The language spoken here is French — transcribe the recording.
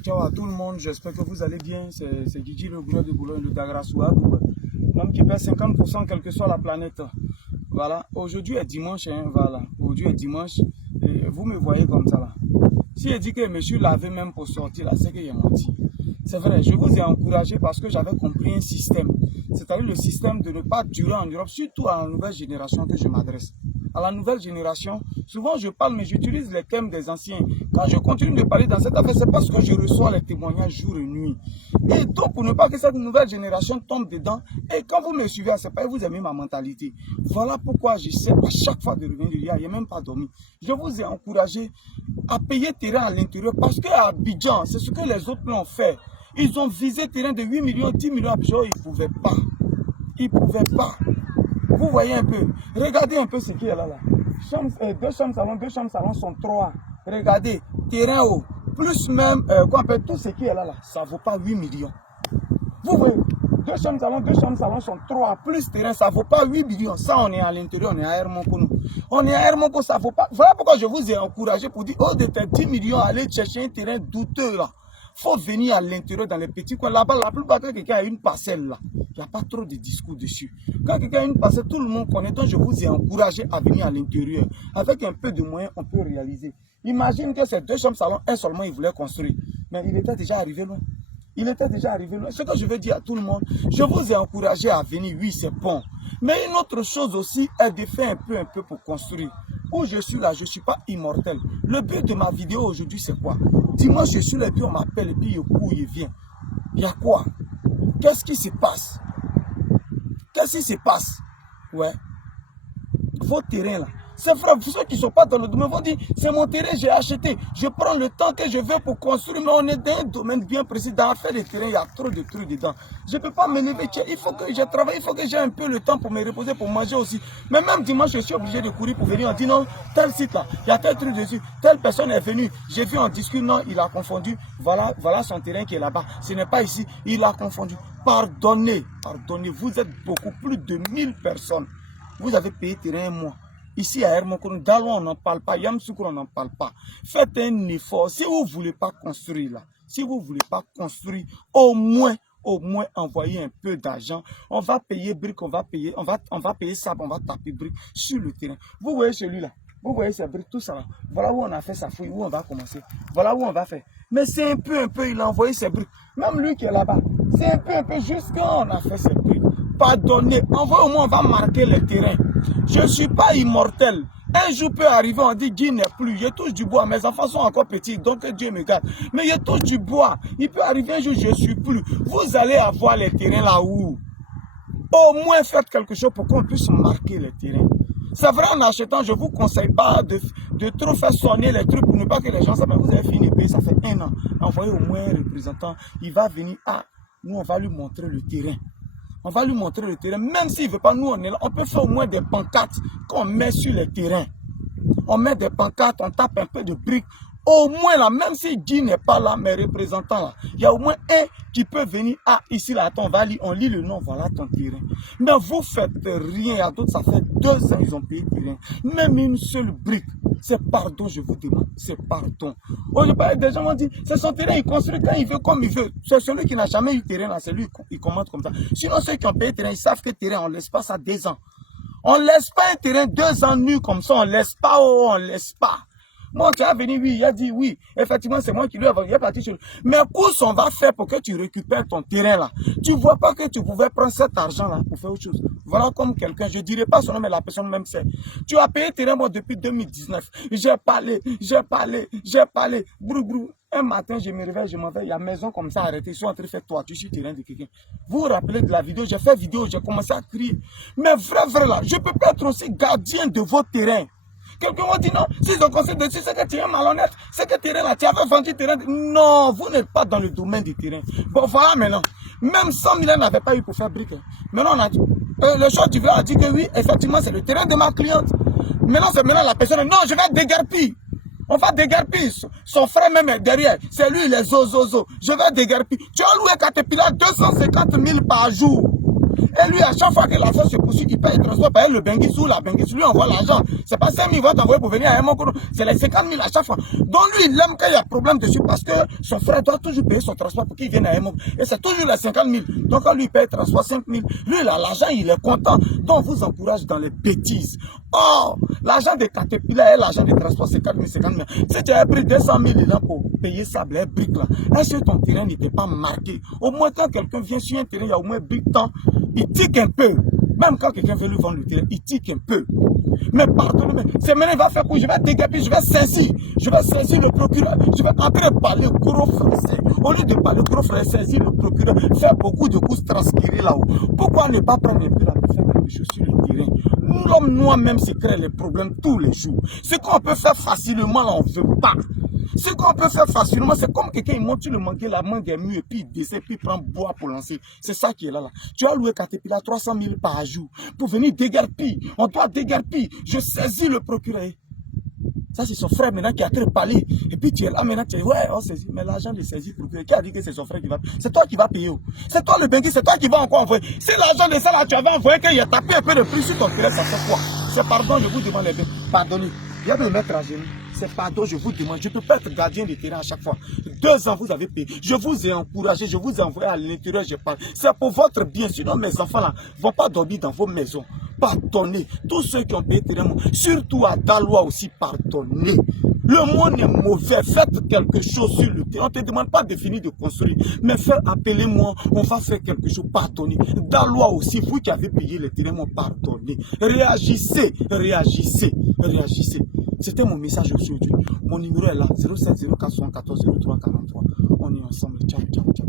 Ciao à tout le monde, j'espère que vous allez bien. C'est Gigi le gouverneur de Boulogne, le Dagrassoua, l'homme qui perd 50% quelle que soit la planète. Voilà, aujourd'hui est dimanche, hein, voilà. Aujourd'hui est dimanche, et vous me voyez comme ça là. Si je dis que je me suis lavé même pour sortir là, c'est que j'ai menti. C'est vrai, je vous ai encouragé parce que j'avais compris un système. C'est-à-dire le système de ne pas durer en Europe, surtout à la nouvelle génération que je m'adresse. À la nouvelle génération, souvent je parle, mais j'utilise les thèmes des anciens. Quand je continue de parler dans cette affaire, c'est parce que je reçois les témoignages jour et nuit. Et donc, pour ne pas que cette nouvelle génération tombe dedans, et quand vous me suivez, c'est pas que vous aimez ma mentalité. Voilà pourquoi j'essaie à chaque fois de revenir hier, il n'y a même pas dormi. Je vous ai encouragé à payer terrain à l'intérieur parce qu'à Abidjan, c'est ce que les autres l'ont fait. Ils ont visé terrain de 8 millions, 10 millions à Abidjan, ils ne pouvaient pas. Ils ne pouvaient pas. Vous voyez un peu, regardez un peu ce qu'il y a là. Deux chambres salon sont 3. Regardez, terrain haut, plus même, tout ce qu'il y a là, ça ne vaut pas 8 millions. Vous voyez, deux chambres salon sont 3, plus terrain, ça ne vaut pas 8 millions. Ça, on est à l'intérieur, on est à Hermonko. On est à Hermonko, ça ne vaut pas. Voilà pourquoi je vous ai encouragé pour dire, oh, de tes 10 millions, allez chercher un terrain douteux là. Il faut venir à l'intérieur dans les petits coins. Là-bas, la plupart quand quelqu'un a une parcelle là, il n'y a pas trop de discours dessus. Quand quelqu'un a une parcelle, tout le monde connaît. Donc, je vous ai encouragé à venir à l'intérieur. Avec un peu de moyens, on peut réaliser. Imagine que ces deux chambres salon, un seulement, il voulait construire. Mais il était déjà arrivé loin. Il était déjà arrivé loin. Ce que je veux dire à tout le monde, je vous ai encouragé à venir. Oui, c'est bon. Mais une autre chose aussi est de faire un peu pour construire. Où je suis là, je ne suis pas immortel. Le but de ma vidéo aujourd'hui, c'est quoi? Dis-moi, je suis là et puis on m'appelle et puis je cours, je viens. Il y a quoi? Qu'est-ce qui se passe? Qu'est-ce qui se passe? Ouais. Vos terrains là. C'est vrai, ceux qui ne sont pas dans le domaine vont dire, c'est mon terrain, j'ai acheté. Je prends le temps que je veux pour construire, mais on est dans un domaine bien précis. Dans l'affaire des terrains, il y a trop de trucs dedans. Je ne peux pas me lever. Il faut que je travaille, il faut que j'ai un peu le temps pour me reposer, pour manger aussi. Mais même dimanche, je suis obligé de courir pour venir. On dit non, tel site là, il y a tel truc dessus. Telle personne est venue. J'ai vu en discute, non, il a confondu. Voilà son terrain qui est là-bas. Ce n'est pas ici, il a confondu. Pardonnez, pardonnez. Vous êtes beaucoup plus de 1000 personnes. Vous avez payé terrain un mois. Ici à Hermonko, Dalo on n'en parle pas, Yamsoukro on n'en parle pas. Faites un effort. Si vous ne voulez pas construire là, si vous ne voulez pas construire, au moins envoyer un peu d'argent. On va payer briques, on va payer sable, on va taper briques sur le terrain. Vous voyez celui-là, vous voyez ces briques, tout ça là. Voilà où on a fait sa fouille, où on va commencer. Voilà où on va faire. Mais c'est un peu, il a envoyé ses briques. Même lui qui est là-bas, c'est un peu, jusqu'à on a fait ses briques. Pardonnez, envoyez au moins, on va marquer le terrain. Je ne suis pas immortel. Un jour peut arriver, on dit Dieu n'est plus. Je touche du bois. Mes enfants sont encore petits, donc Dieu me garde. Mais je touche du bois. Il peut arriver un jour, je ne suis plus. Vous allez avoir les terrains là-haut. Au moins, faites quelque chose pour qu'on puisse marquer les terrains. C'est vrai, en achetant, je ne vous conseille pas de trop faire sonner les trucs pour ne pas que les gens savent. Vous avez fini de payer, ça fait 1 an. Envoyez au moins un représentant. Il va venir. Ah, nous, on va lui montrer le terrain. On va lui montrer le terrain. Même s'il ne veut pas, nous, on est là. On peut faire au moins des pancartes qu'on met sur les terrains. On met des pancartes, on tape un peu de briques. Au moins là, même si Guy n'est pas là, mes représentants là, il y a au moins un qui peut venir. Ah, ici là, attends, on lit le nom, voilà ton terrain. Mais vous faites rien. À d'autres, ça fait 2 ans, ils ont payé terrain. Même une seule brique. C'est pardon, je vous demande. C'est pardon. Des gens vont dire, c'est son terrain, il construit quand il veut, comme il veut. C'est celui qui n'a jamais eu terrain là, c'est lui qui commande comme ça. Sinon, ceux qui ont payé terrain, ils savent que terrain, on ne laisse pas ça 2 ans. On ne laisse pas un terrain 2 ans nu comme ça, on ne laisse pas, on ne laisse pas. Moi, tu as venu, oui, il a dit oui. Effectivement, c'est moi qui lui ai vendu. Mais qu'est-ce qu'on va faire pour que tu récupères ton terrain là? Tu ne vois pas que tu pouvais prendre cet argent là pour faire autre chose. Voilà comme quelqu'un, je ne dirais pas son nom, mais la personne même sait. Tu as payé terrain moi depuis 2019. J'ai parlé. Brou, brou. Un matin, je me réveille, je m'en vais. Il y a une maison comme ça arrêtée. Ils sont en train de faire toi, tu suis terrain de quelqu'un. Vous vous rappelez de la vidéo? J'ai fait vidéo, j'ai commencé à crier. Mais vrai là, je ne peux pas être aussi gardien de vos terrains. Quelqu'un m'a dit non, s'ils ont conseillé dessus, c'est que tu es malhonnête, c'est que terrain là, tu avais vendu terrain. Non, vous n'êtes pas dans le domaine du terrain. Bon, voilà maintenant. Même 100 000 n'avait pas eu pour faire brique. Maintenant, on a dit, le choix du village a dit que oui, effectivement, c'est le terrain de ma cliente. Maintenant, c'est maintenant la personne, non, je vais déguerpir. On va déguerpir. Son frère même est derrière. C'est lui, les zozozo. Je vais déguerpir. Tu as loué Caterpillar 250 000 par jour. Et lui, à chaque fois que l'affaire se poursuit, il paye le transport, paye le Benguisou, la Benguisou lui envoie l'argent. C'est pas 5 000 qu'il va t'envoyer pour venir à Yamoukounou, c'est les 50 000 à chaque fois. Donc lui, il aime qu'il y a problème dessus parce que son frère doit toujours payer son transport pour qu'il vienne à Yamoukounou. Et c'est toujours les 50 000. Donc quand lui paye le transport 5 000, lui, il a l'argent, il est content. Donc on vous encourage dans les bêtises. Oh, l'argent de Caterpillar et l'argent de transport, c'est 4 000, 50 000. Si tu as pris 200 000 là pour payer ça, les briques là, est-ce que ton terrain n'était pas marqué? Au moins quand quelqu'un vient sur un terrain, il y a au moins briques temps, il tique un peu. Même quand quelqu'un veut lui vendre le terrain, il tique un peu. Mais pardonnez-moi, c'est maintenant il va faire quoi? Je vais dégager, je vais saisir le procureur, je vais entrer parler gros français. Au lieu de parler gros français, saisir le procureur, faire beaucoup de coups transcrits là-haut. Pourquoi ne pas prendre un peu là pour faire quelque chose sur le terrain? L'homme nous-mêmes se crée les problèmes tous les jours. Ce qu'on peut faire facilement, là, on ne veut pas. Ce qu'on peut faire facilement, c'est comme quelqu'un, il monte sur le manguier, la main des murs, et puis il descend, puis il prend bois pour lancer. C'est ça qui est là. Tu as loué Caterpillar 300 000 par jour pour venir déguerpir. On doit déguerpir. Je saisis le procureur. Ça, c'est son frère maintenant qui a créé parler. Et puis tu es là maintenant, tu dis, ouais, on saisit. Mais l'argent de saisir procureur, qui a dit que c'est son frère qui va payer? C'est toi qui vas payer. C'est toi le Benguis, c'est toi qui vas encore envoyer. Si l'argent de ça là, tu avais envoyé qu'il a tapé un peu de prix sur ton terrain, ça fait quoi? C'est pardon, je vous demande les bien. Pardonnez. Viens de me mettre à genoux. C'est pardon, je vous demande. Je ne peux pas être gardien de terrain à chaque fois. 2 ans, vous avez payé. Je vous ai encouragé, je vous ai envoyé à l'intérieur, je parle. C'est pour votre bien. Sinon, mes enfants là ne vont pas dormir dans vos maisons. Pardonnez. Tous ceux qui ont payé terrain, surtout à Daloa aussi, pardonnez. Le monde est mauvais. Faites quelque chose sur le terrain. On ne te demande pas de finir de construire. Mais appelez-moi, on va faire quelque chose. Pardonnez. Daloa aussi, vous qui avez payé le terrain, pardonnez. Réagissez, réagissez, réagissez. C'était mon message aujourd'hui. Mon numéro est là, 07 04 74 03 43. On est ensemble. Ciao, ciao, ciao.